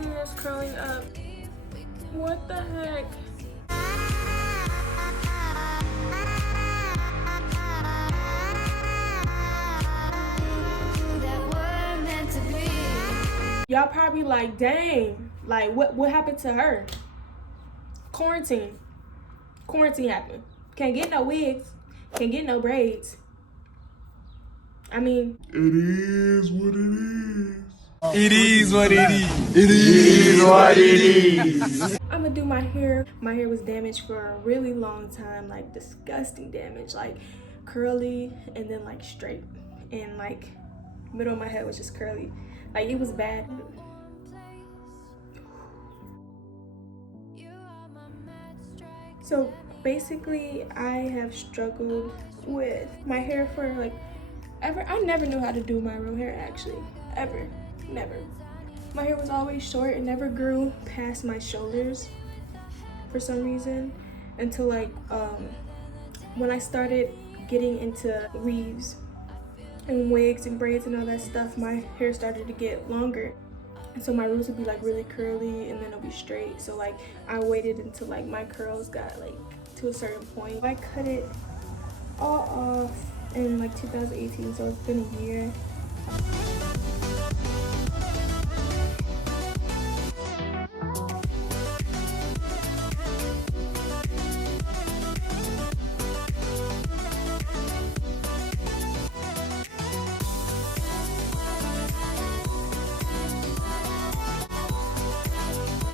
isn't this curling up? What the heck? Y'all probably like, dang, like what happened to her? Quarantine happened. Can't get no wigs, can't get no braids. I mean, it is what it is. It is what it is. It is what it is. I'm gonna do my hair. My hair was damaged for a really long time, like disgusting damage, like curly and then like straight, and like middle of my head was just curly. Like it was bad. So basically I have struggled with my hair for like ever. I never knew how to do my real hair actually, ever, never. My hair was always short and never grew past my shoulders for some reason until like when I started getting into weaves and wigs and braids and all that stuff, my hair started to get longer. And so my roots would be like really curly and then it'll be straight. So like I waited until like my curls got like to a certain point. I cut it all off in like 2018, so it's been a year.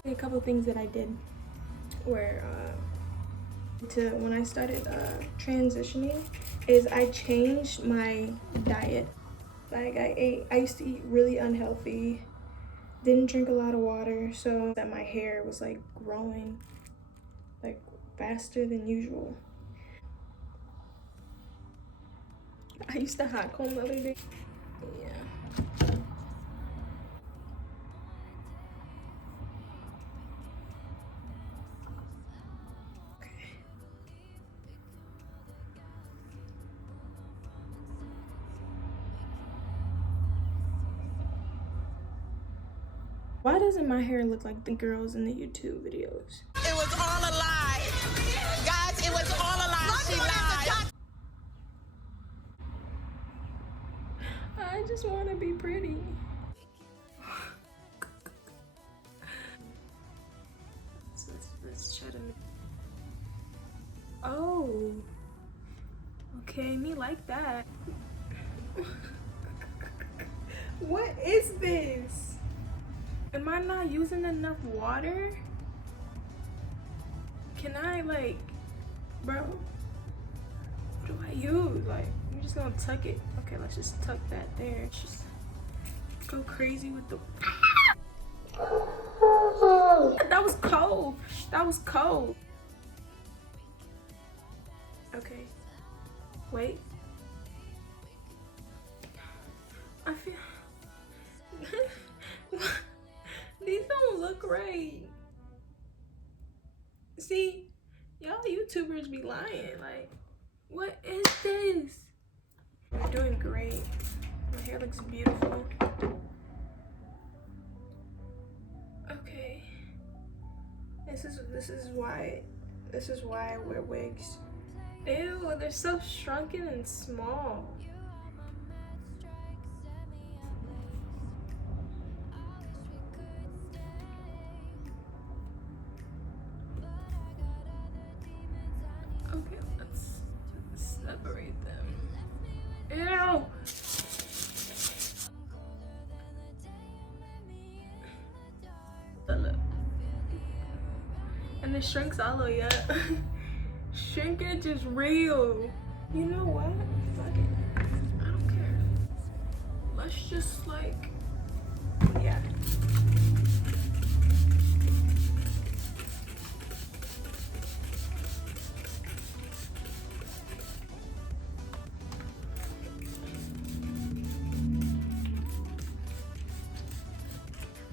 A couple things that I did were when I started transitioning is I changed my diet. Like I used to eat really unhealthy, didn't drink a lot of water, so that my hair was like growing like faster than usual. I used to hot comb the other day. Yeah. Why doesn't my hair look like the girls in the YouTube videos? It was all a lie. Guys, it was all a lie. She lied. I just want to be pretty. Let's try to. Oh. Okay, me like that. What is this? Am I not using enough water? Can I like, bro? What do I use? Like, I'm just gonna tuck it. Okay, let's just tuck that there. Just go crazy with the. That was cold. That was cold. Okay. Wait. I feel. These don't look right. See, y'all YouTubers be lying. Like, what is this? I'm doing great. My hair looks beautiful. Okay. This is why I wear wigs. Ew, they're so shrunken and small. Okay, let's separate them. Ew! And it shrinks all the way up. Shrinkage is real. You know what? Fuck it. I don't care. Let's just like, yeah.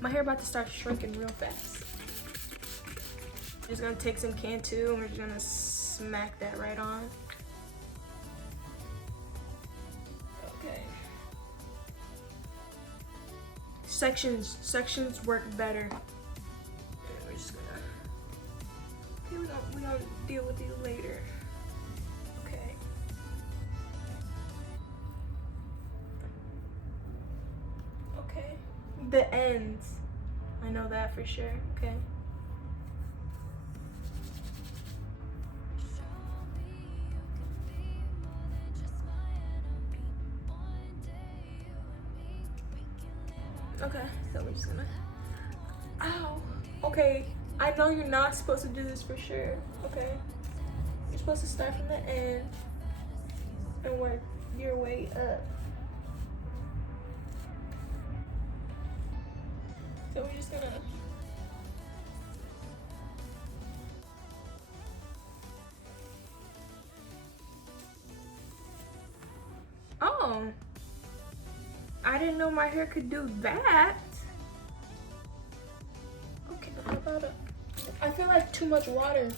My hair about to start shrinking real fast. Just gonna take some Cantu and we're just gonna smack that right on. Okay. Sections work better. And we're just gonna. Okay, we don't deal with you later. Okay. Okay. The ends. I know that for sure. Okay. Okay, so we're just gonna. Ow. Okay, I know you're not supposed to do this for sure. Okay, you're supposed to start from the end and work your way up. So we're just gonna. Oh. I didn't know my hair could do that. Okay, how about it? I feel like too much water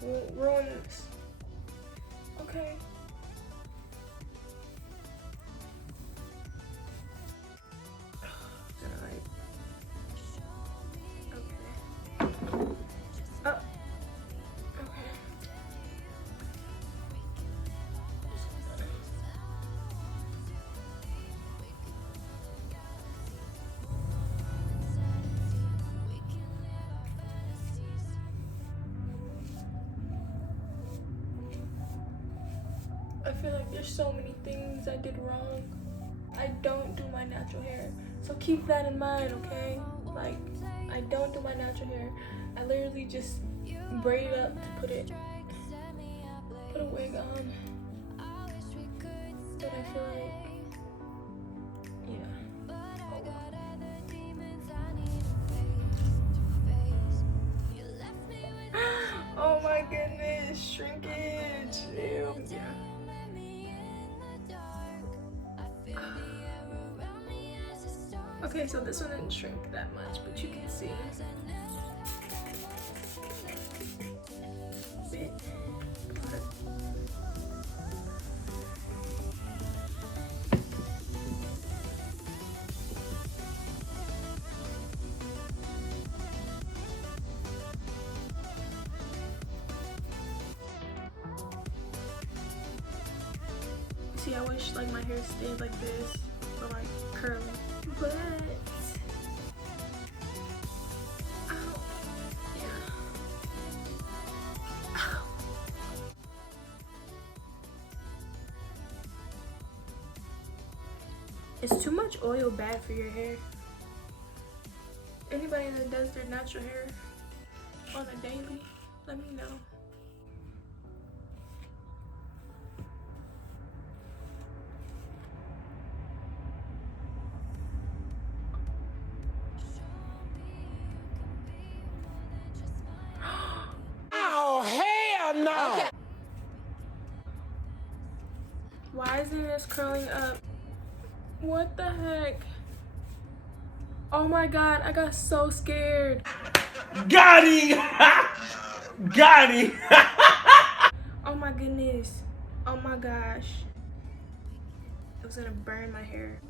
will ruin this. Okay. I feel like there's so many things I did wrong. I don't do my natural hair. So keep that in mind, okay? Like, I don't do my natural hair. I literally just braid it up to put a wig on. But I feel like, yeah. Oh my goodness, shrinkage. Ew. Yeah. Okay, so this one didn't shrink that much, but you can see. See, I wish like my hair stayed like this, or like curly. But ow. Yeah. Ow. Is too much oil bad for your hair? Anybody that does their natural hair on a daily, let me know. No. Okay. Why isn't this curling up? What the heck? Oh my god, I got so scared. Got him! Got him! Oh my goodness. Oh my gosh. It was gonna burn my hair.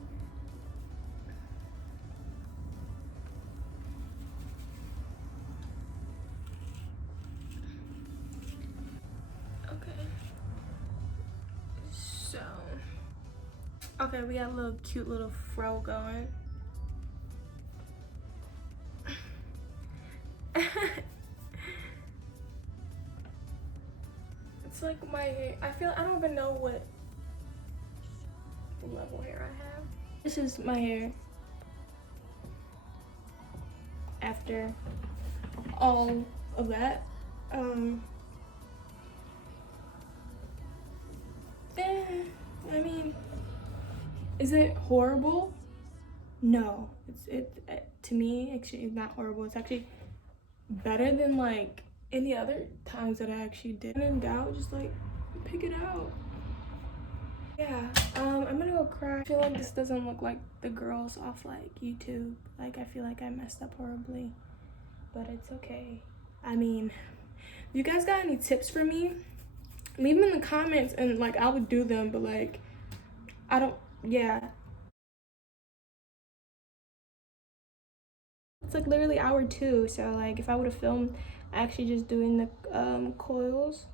Okay, we got a little cute little fro going. It's like my hair. I don't even know what level hair I have. This is my hair after all of that. I mean, is it horrible? No, it's to me actually it's not horrible. It's actually better than like any other times that I actually did. When in doubt, just like pick it out. Yeah, I'm gonna go cry. I feel like this doesn't look like the girls off like YouTube. Like I feel like I messed up horribly, but it's okay. I mean, if you guys got any tips for me, leave them in the comments and like I would do them, but like I don't, yeah. It's like literally hour 2. So like if I would have filmed actually just doing the coils,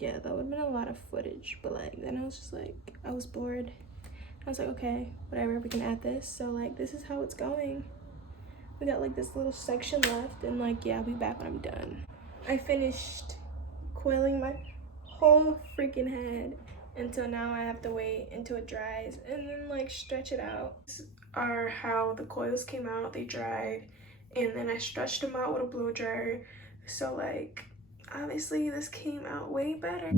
yeah, that would have been a lot of footage. But like then I was just like, I was bored. I was like, okay, whatever, we can add this. So like this is how it's going. We got like this little section left, and like yeah, I'll be back when I'm done. I finished coiling my whole freaking head, and so now I have to wait until it dries and then like stretch it out. These are how the coils came out. They dried, and then I stretched them out with a blow dryer. So like obviously this came out way better.